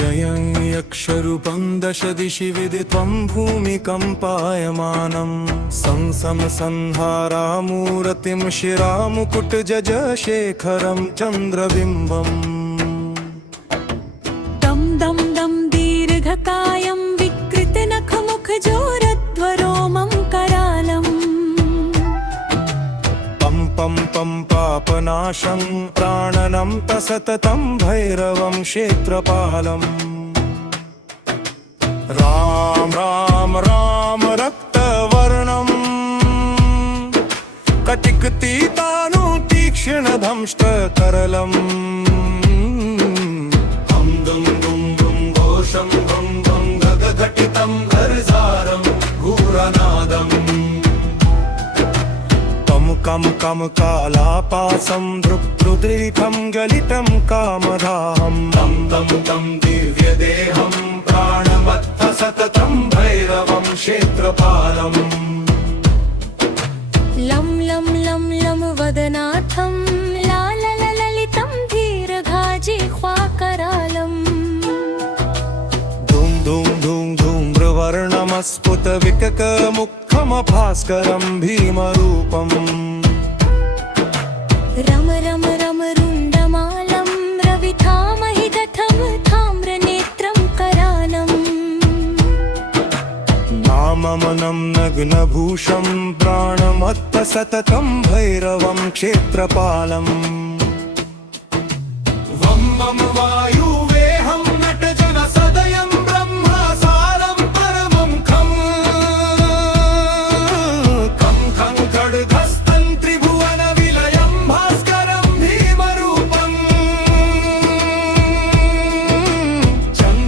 ययं यक्षरूपं दशदिशि विदित्वं भूमिकम्पायमानं संहारामूर्तिं शिरामुकुटजशेखरं चन्द्रबिम्बम् दं दं दं दीर्घकायं विकृतनखमुखजोरध्वरोमं करालम् पं पं पं पापनाशं प्राणनं सततं भैरवं क्षेत्रपालम् राम राम राम रक्तवर्णम् कटिकतीतानुतीक्ष्णदंष्टकरलम् हम दुं दुं दुं घोषं भं भं गगघटितं गर्जारं घोरनादम् कम कम कालापासं धृक्दृदीपं गलितं कामदाहं तं तं तं दिव्यदेहं प्राणमत्थ सततं भैरवं क्षेत्रपालम् लं लं लं लं वदनाथं लालललितं दीर्घाजिह्वाकरालम् धूम धूम धूम धूम्रवर्णमस्फुटविककमुखमभास्करं भीमरूपम् रम रम रम रुण्डमालं रविथामहिगथं ताम्रनेत्रं करालम् नाममनं नग्नभूषं प्राणमत्थ सततं भैरवं क्षेत्रपालम् वं वं वायुवेहं नटजनसदयं ब्रह्मसारं परमं खं खं खं खड्गस्तं त्रिभुवनविलयं भास्करं भीमरूपम्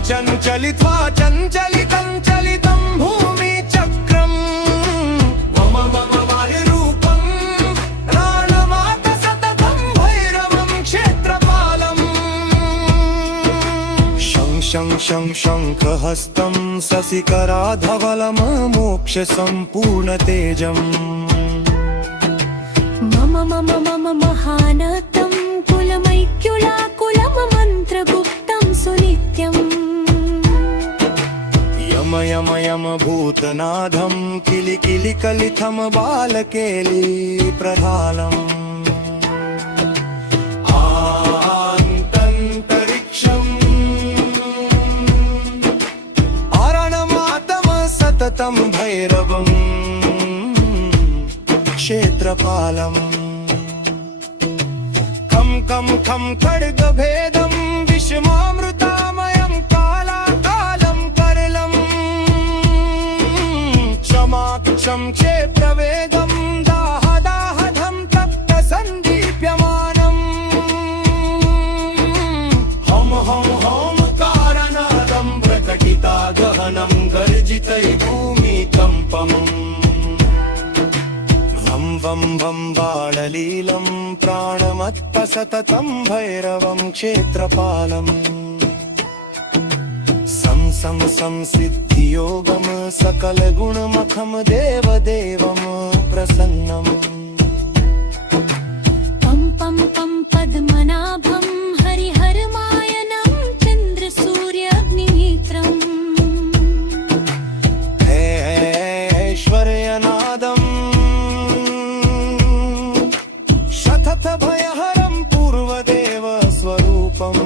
चञ्चलित्वा चञ्चलितं चलितं भूमिचक्रं मम मम वायुरूपं प्राणमात सततं भैरवं क्षेत्रपालम् शं शं शं शङ्खहस्तं शशिकराधवलममोक्षसम्पूर्णतेजम् मम मम मम महानतं कुलमैक्युलाकुलं मन्त्रगुप्तं सुनित्यम् यम यम यम भूतनादं किलि किलि कलितं बालकेली प्रधालम् आन्तरिक्षम् अरणमातम सततं भैरवं क्षेत्रपालम् खं खं खं खड्गभेदं विषमामृतामयं कालाकालं करलम् क्षमाक्षं क्षेत्रवेदं दाहदाहधं तप्तसन्दीप्यमानम् हम हम हम कारनादं प्रकटिता गहनं गर्जितै भूमिकम्पम् वं वं वं बाणलीलं प्राणमत्थ सततं भैरवं क्षेत्रपालम् सं सं संसिद्धियोगं सकलगुणमखं देवदेवं प्रसन्नम् पं पं पं पद्मनाभं हरिहरमायनं चन्द्रसूर्याग्निनेत्रम् ऐश्वर्यनादम् शतथ भयहरं पूर्वदेव स्वरूपम्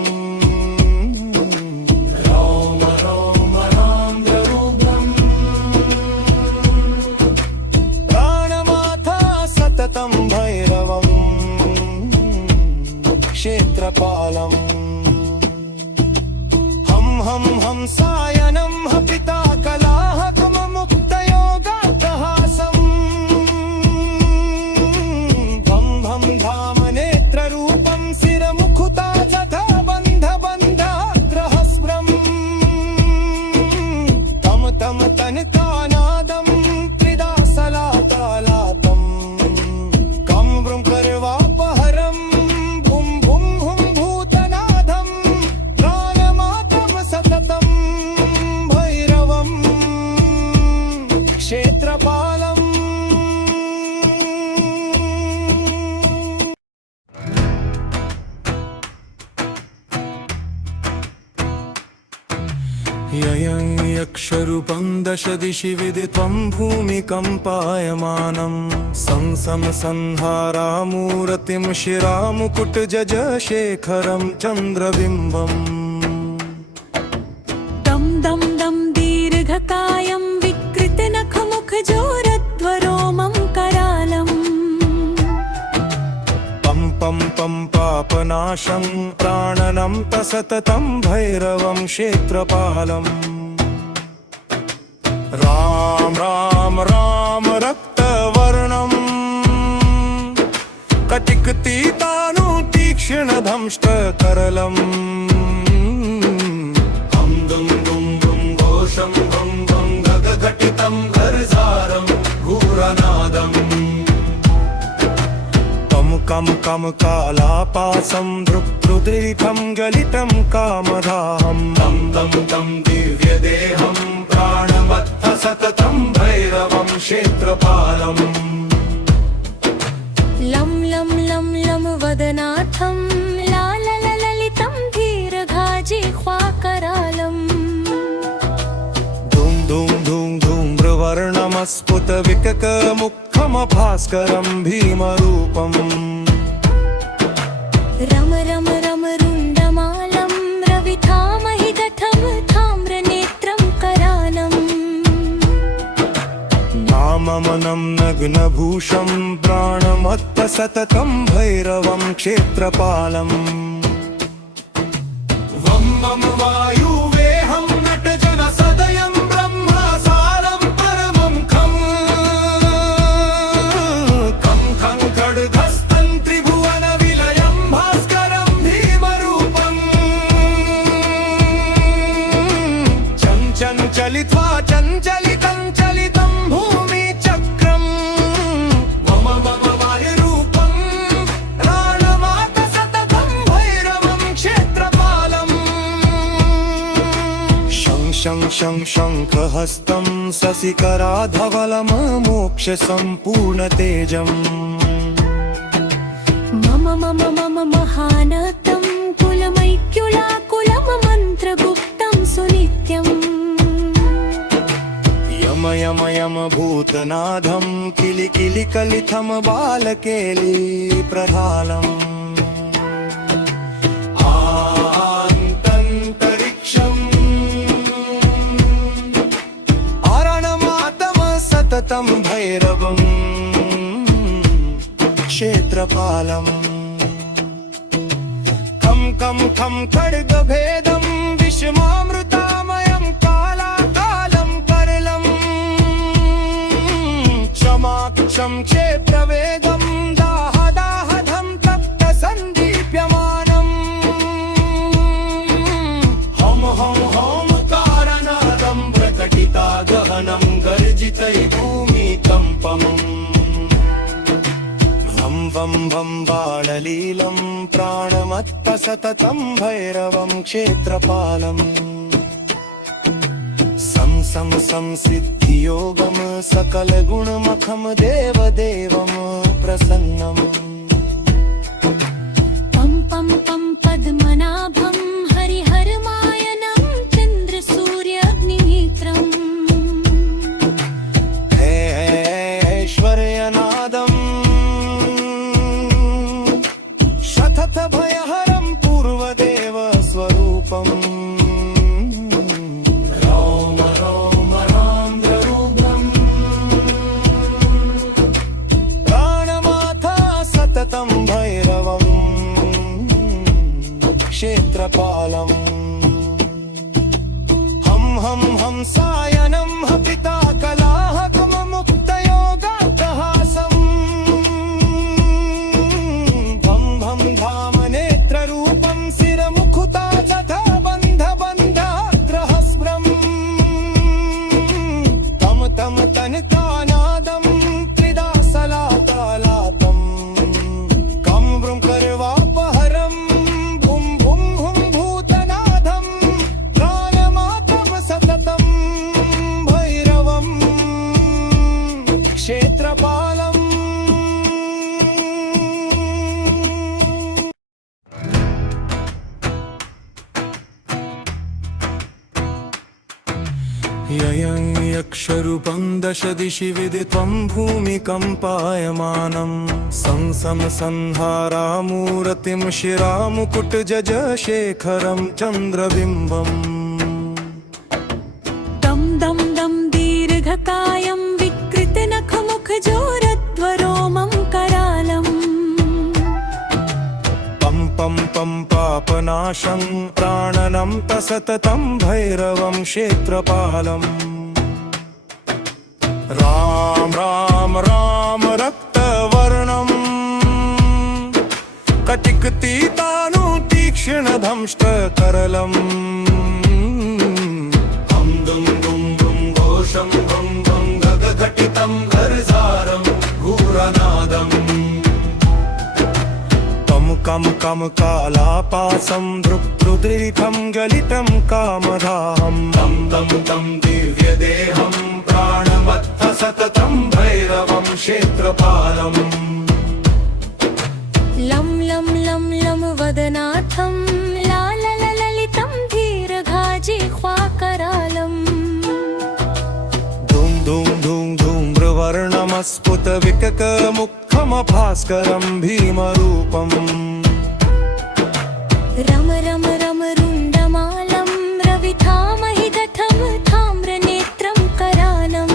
राम राम राम्ररूपम् प्राणमाता सततं भैरवं क्षेत्रपालम् हम हम सायनं पिता कलाहकमुक्तयोगाट्टहासम् भं भं धामनेत्ररूपं शिरमुखुता जथा बन्धबन्धाग्रहस्रम् तं तं तनितानादं त्रिदासलातालातं कं वृं कर्वापहरं भुं भुं भुं भूतना ययं यक्षरूपं दशदिशि विदित्वं भूमिकम्पायमानं संसम संहारामूर्तिं शिरामुकुटजशेखरं चन्द्रबिम्बम् दं दं दं दीर्घकायं विकृतनखमुखजोरध्वरोमं करालम् पं पं पं पापनाशं प्राणनं सततं भैरवं क्षेत्रपालम् राम राम राम रक्तवर्णं कटिकतीतानुतीक्ष्णदंष्टकरलम् हम दुं दुं दुं घोषं भं भं गगघटितं गर्जारं घोरनादम् कम कम कालापासं धृक्दृदीर्घं गलितं कामदाहं तं तं तं दिव्यदेहं प्राणमत्थ सततं भैरवं क्षेत्रपालम् लं लं लं लं वदनाथं लालललितं दीर्घाजिह्वाकरालम् धूम धूम धूम धूम्रवर्णमस्फुटविककमुखमभास्करं भीमरूपम् रम रम रम रुण्डमालं रविधामहि घटं ताम्रनेत्रं करालम् नाममनं नग्नभूषं प्राणमत्त सततं भैरवं क्षेत्रपालम् वं वं वायुवेहं नटजनसदयं ब्रह्मसारं परमं खं खं खं खड्गस्तं त्रिभुवनविलयं भास्करं भीमरूपम् चञ्चलित्वा चञ्चलितं चलितं भूमिचक्रं मम मम वायुरूपं प्राणमात सततं भैरवं क्षेत्रपालम् शं शं शं शङ्खहस्तं शशिकराधवलममोक्षसम्पूर्णतेजम् मम मम मम महानतं कुलमैक्युलाकुलममन्त्रगुप्तं सुनित्यम् यम यम यम भूतनादं किलि किलि कलितं बालकेली प्रधालम् आन्तरिक्षम् अरणमातम सततं भैरवं क्षेत्रपालम् खं खं खं खड्गभेदं विषमामृतामयं कालाकालं करलम् क्षमाक्षं क्षेत्रवेगं दाहदाहधं तप्तसन्दीप्यमानम् हम हम हम कारनादं प्रकटिता गहनं गर्जितै भूमिकम्पम् वं वं वं बाणलीलं प्राणमत्त सततं भैरवं क्षेत्रपालम् सं सं संसिद्धियोगं सकलगुणमखं देवदेवं प्रसन्नम् पं पं पं पद्मनाभं हरिहरमायनं चन्द्रसूर्याग्निनेत्रम् ऐश्वर्यनादम् शतथ भयहरं पूर्वदेव स्वरूपम् राम राम राम्ररूपम् प्राणमाथा सततं भैरवम् क्षेत्रपालम् हम सायनं पिता कलाहकममुक्तयोगाट्टहासम् भं भं धाम नेत्ररूपं शिरमुखुता तथा बन्धबन्धाग्रहस्रम् तं तं तनितानादं त्रिदासलातालातं कं वृं करवापहरं भुं भुं भुं भूतना अभयं यक्षरूपं दश दिशि विदितं भूमिकम्पायमानं संसम संहारामूर्तिं शिरामुकुटजशेखरं चन्द्रबिम्बम् दं दं दं दीर्घकायं विकृतनखमुखजोरध्वरोमं करालम् पं पं पं पापनाशं प्राणनं सततं भैरवं क्षेत्रपालम् राम राम राम रक्तवर्णम् कटिकतीतानु तीक्ष्णदंष्टकरलम् हम दुं दुं दुं घोषं भं भं गगघटितं गर्जारं घूरनादम् कम कम कालापासं धृक्दृदीर्घं गलितं कामधाहं तं तं तं दिव्यदेहं प्राणमत्थ सततं भैरवं क्षेत्रपालम् लं लं लं लं वदनाथं लालललितं दीर्घाजिह्वाकरालम् धूम धूम धूम धूम्रवर्णमस्फुटविककमुखमभास्करं भीमरूपम् रम रम रम रुण्डमालं रविधामहिदठं ताम्रनेत्रं करालम्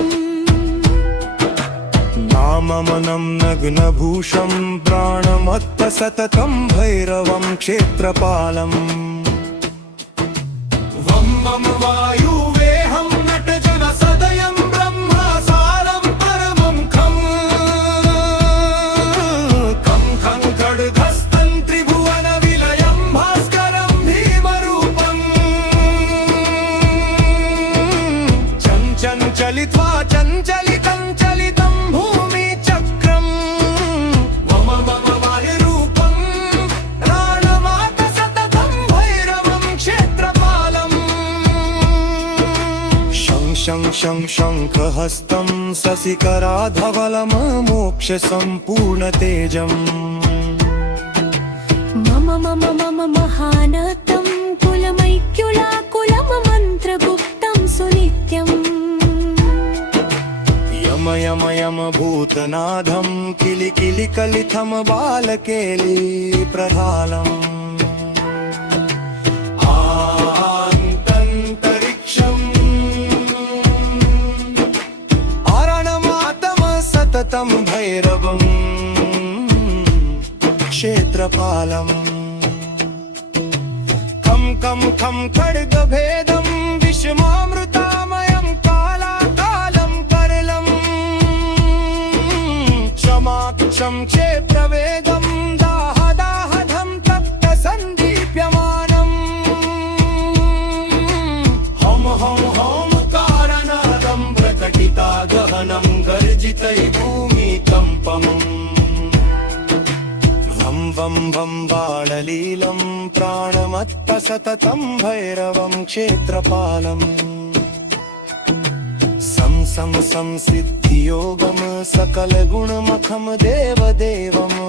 नाममनं नग्नभूषं प्राणमत्त सततं भैरवं क्षेत्रपालम् वं वं वायुवेहं नटजनसदयं ब्रह्मसारं परमं खं खं खं खड्गस्तं त्रिभुवनविलयं भास्करं भीमरूपम् चञ्चलित्वा चञ्चलितं चलितं भूमिचक्रम् मम मम वायुरूपं प्राणमात सततं भैरवं क्षेत्रपालम् शं शं शं शङ्खहस्तं शशिकराधवलममोक्षसम्पूर्णतेजम् मम मम मम महानतं कुलमैक्युलाकुलं मन्त्रगुप्तं सुनित्यम् यम यम यम भूतनादं किलि किलि कलितं बालकेली प्रधालम् आन्तरिक्षम् अरणमातम सततं भैरवम् क्षेत्रपालम् खं खं खं खड्गभेदं विषमामृतामयं कालाकालं करलम् क्षमाक्षं क्षेत्रवेगं दाहदाहधं तप्तसन्दीप्यमानम् हं हं हं कारणदं प्रकटिता गहनं गर्जितै भूमिकम्पम् वं वं वं बाणलीलं प्राणमत्त सततं भैरवं क्षेत्रपालम् सं सं संसिद्धियोगं सकलगुणमखं देवदेवम्